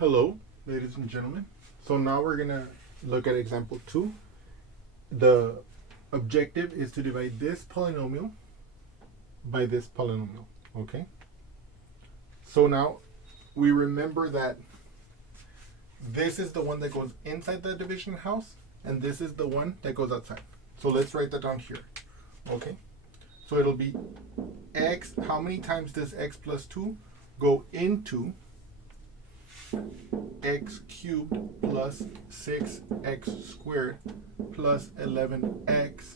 Hello, ladies and gentlemen. So now we're going to look at example 2. The objective is to divide this polynomial by this polynomial, okay? So now we remember that this is the one that goes inside the division house, and this is the one that goes outside. So let's write that down here, okay? So it'll be x, how many times does x plus 2 go into x cubed plus 6x squared plus 11x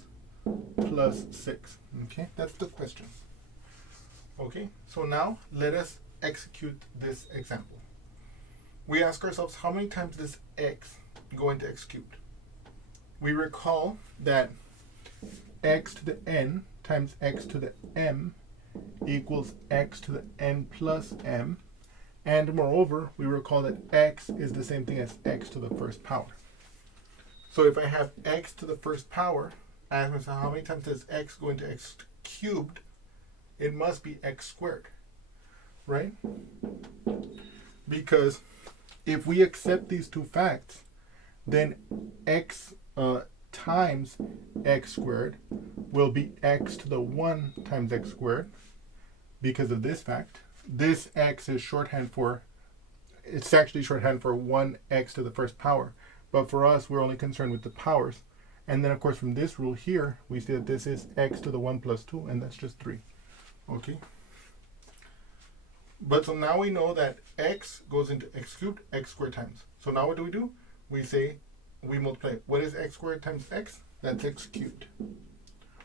plus 6. Okay, that's the question. Okay, so now let us execute this example. We ask ourselves, how many times does x go into x cubed? We recall that x to the n times x to the m equals x to the n plus m. And moreover, we recall that x is the same thing as x to the first power. So if I have x to the first power, I ask myself, how many times does x go into x cubed? It must be x squared, right? Because if we accept these two facts, then x times x squared will be x to the 1 times x squared because of this fact. This x is shorthand for, it's actually shorthand for 1x to the first power. But for us, we're only concerned with the powers. And then, of course, from this rule here, we see that this is x to the 1 plus 2, and that's just 3. Okay? But so now we know that x goes into x cubed, x squared times. So now what do? We say, we multiply. What is x squared times x? That's x cubed.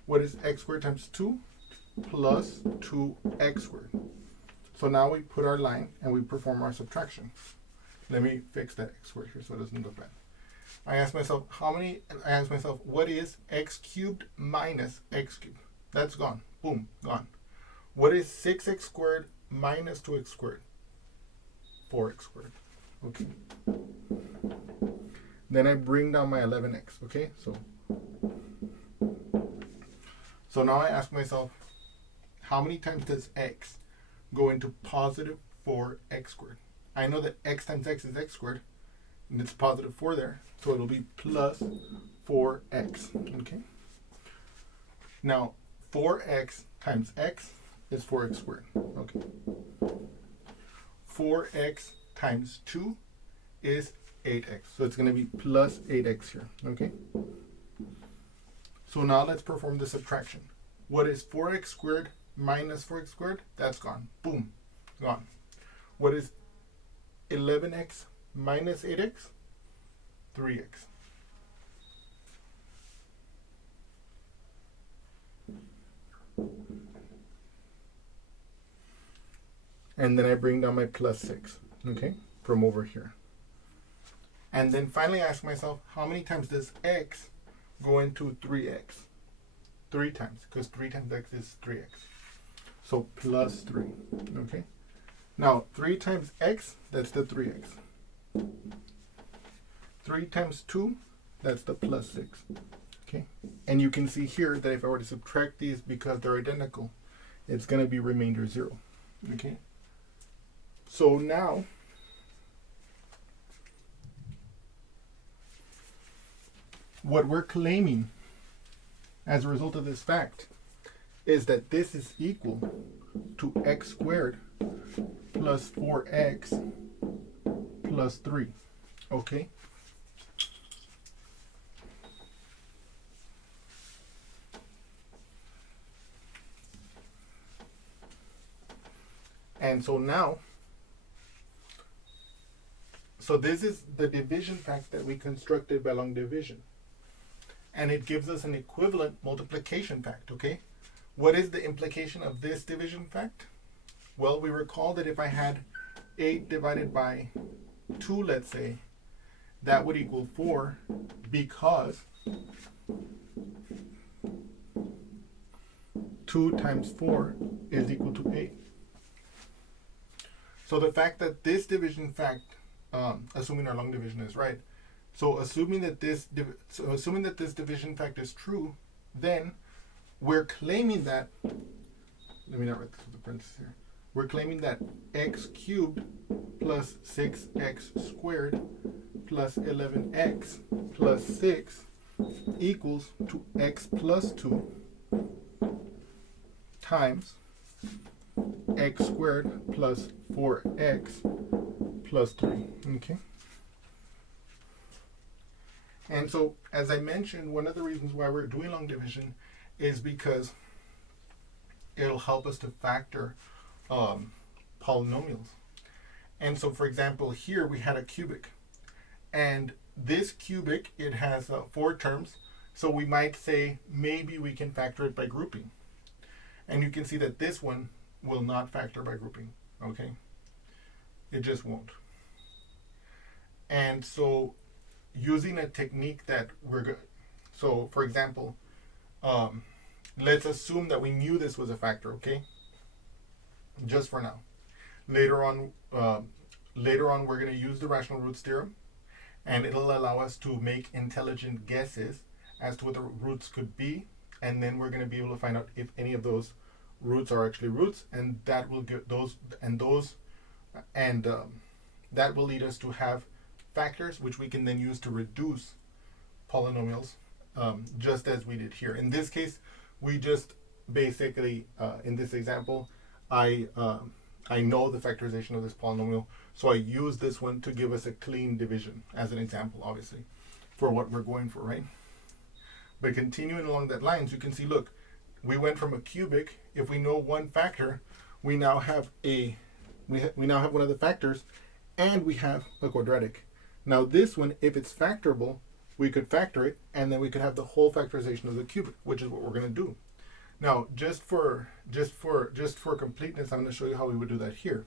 What is x squared times 2? Plus 2x squared. So now we put our line and we perform our subtraction. Let me fix that x squared here so it doesn't look bad. I ask myself, what is x cubed minus x cubed? That's gone. Boom, gone. What is 6x squared minus 2x squared? 4x squared. Okay. Then I bring down my 11x. Okay, so now I ask myself, how many times does x go into positive 4x squared? I know that x times x is x squared, and it's positive 4 there, so it'll be plus 4x, okay? Now, 4x times x is 4x squared, okay? 4x times 2 is 8x, so it's going to be plus 8x here, okay? So now let's perform the subtraction. What is 4x squared minus 4x squared? That's gone. Boom. Gone. What is 11x minus 8x? 3x. And then I bring down my plus 6, okay, from over here. And then finally I ask myself, how many times does x go into 3x? 3 times, because 3 times x is 3x. So plus 3, okay? Now, 3 times x, that's the 3x. 3 times 2, that's the plus 6, okay? And you can see here that if I were to subtract these because they're identical, it's going to be remainder 0, okay? So now, what we're claiming as a result of this fact is that this is equal to x squared plus 4x plus 3, okay? And so now, so this is the division fact that we constructed by long division. And it gives us an equivalent multiplication fact, okay? What is the implication of this division fact? Well, we recall that if I had 8 divided by 2, let's say, that would equal 4 because 2 times 4 is equal to 8. So the fact that this division fact, assuming our long division is right, so assuming that this division fact is true, then we're claiming that, let me not write this with the parentheses here. We're claiming that x cubed plus 6x squared plus 11x plus 6 equals to x plus 2 times x squared plus 4x plus 3. Okay. And so, as I mentioned, one of the reasons why we're doing long division is because it'll help us to factor polynomials. And so, for example, here we had a cubic. And this cubic, it has 4 terms. So we might say maybe we can factor it by grouping. And you can see that this one will not factor by grouping. Okay? It just won't. And so using a technique that we're good. So, for example, let's assume that we knew this was a factor, okay? Just for now. Later on, we're going to use the rational roots theorem, and it'll allow us to make intelligent guesses as to what the roots could be, and then we're going to be able to find out if any of those roots are actually roots, and that will give that will lead us to have factors which we can then use to reduce polynomials, just as we did here. In this case, we just basically, in this example, I know the factorization of this polynomial, so I use this one to give us a clean division as an example, obviously, for what we're going for, right? But continuing along that lines, you can see, look, we went from a cubic. If we know one factor, we now have we now have one of the factors, and we have a quadratic. Now this one, if it's factorable, we could factor it, and then we could have the whole factorization of the cubic, which is what we're going to do. Now, just for completeness, I'm going to show you how we would do that here.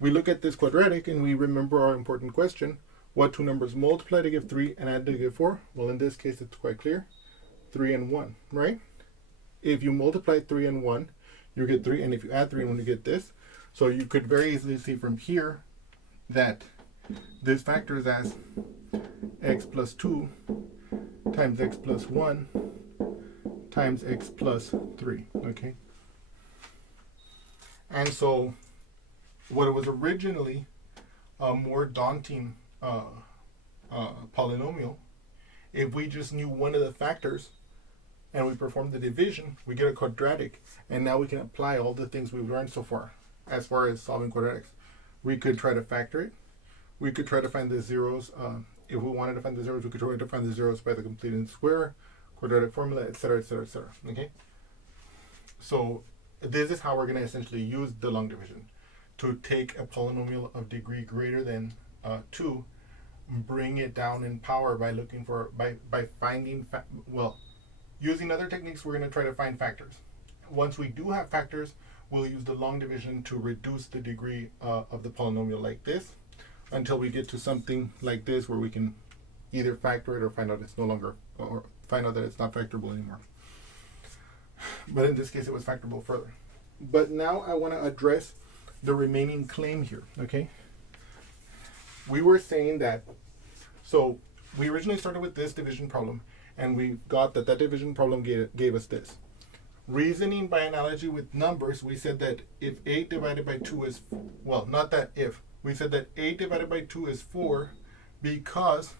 We look at this quadratic, and we remember our important question: what two numbers multiply to give 3 and add to give 4? Well, in this case, it's quite clear: 3 and 1, right? If you multiply 3 and 1, you get 3, and if you add 3 and 1, you get this. So you could very easily see from here that this factors as x plus 2 times x plus 1 times x plus 3, okay? And so what was originally a more daunting polynomial, if we just knew one of the factors and we performed the division, we get a quadratic, and now we can apply all the things we've learned so far as solving quadratics. We could try to factor it. We could try to find the zeros. If we wanted to find the zeros, we could try to find the zeros by the completed square, quadratic formula, etc., etc., etc. Okay? So this is how we're going to essentially use the long division to take a polynomial of degree greater than 2, bring it down in power by looking for, by finding, using other techniques, we're going to try to find factors. Once we do have factors, we'll use the long division to reduce the degree of the polynomial like this, until we get to something like this where we can either factor it or find out it's no longer, or find out that it's not factorable anymore. But in this case, it was factorable further. But now I want to address the remaining claim here, okay? We were saying that, so we originally started with this division problem, and we got that division problem gave us this. Reasoning by analogy with numbers, we said that if 8 divided by 2 is, well, not that if, we said that 8 divided by 2 is 4 because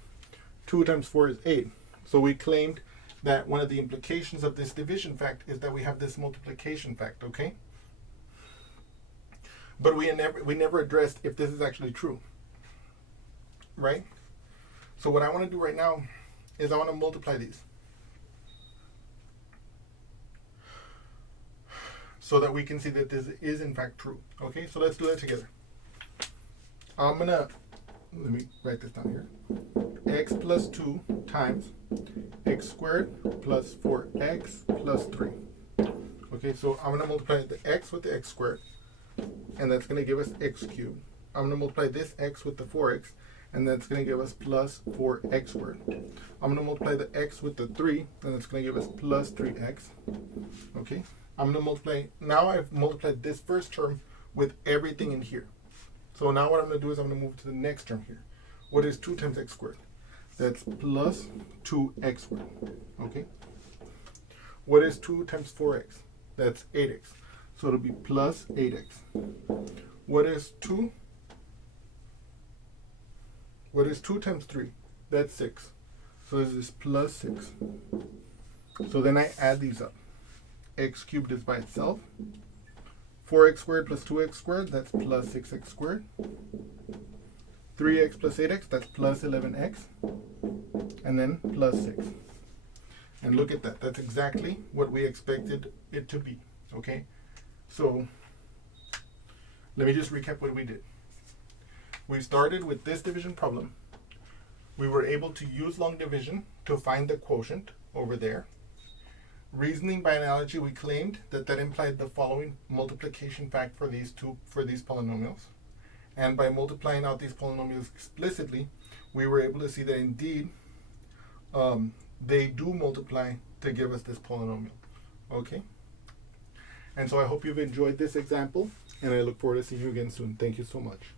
2 times 4 is 8. So we claimed that one of the implications of this division fact is that we have this multiplication fact, okay? But we never addressed if this is actually true, right? So what I want to do right now is I want to multiply these so that we can see that this is in fact true. Okay, so let's do that together. Let me write this down here. X plus 2 times x squared plus 4x plus 3. Okay, so I'm going to multiply the x with the x squared, and that's going to give us x cubed. I'm going to multiply this x with the 4x, and that's going to give us plus 4x squared. I'm going to multiply the x with the 3, and that's going to give us plus 3x. Okay, I'm going to multiply, now I've multiplied this first term with everything in here. So now what I'm going to do is I'm going to move to the next term here. What is 2 times x squared? That's plus 2x squared. Okay. What is 2 times 4x? That's 8x. So it'll be plus 8x. What is 2 What is 2 times 3? That's 6. So this is plus 6. So then I add these up. X cubed is by itself. 4x squared plus 2x squared, that's plus 6x squared. 3x plus 8x, that's plus 11x. And then plus 6. And look at that. That's exactly what we expected it to be. Okay? So let me just recap what we did. We started with this division problem. We were able to use long division to find the quotient over there. Reasoning by analogy, we claimed that that implied the following multiplication fact for these polynomials. And by multiplying out these polynomials explicitly, we were able to see that indeed they do multiply to give us this polynomial. Okay? And so I hope you've enjoyed this example, and I look forward to seeing you again soon. Thank you so much.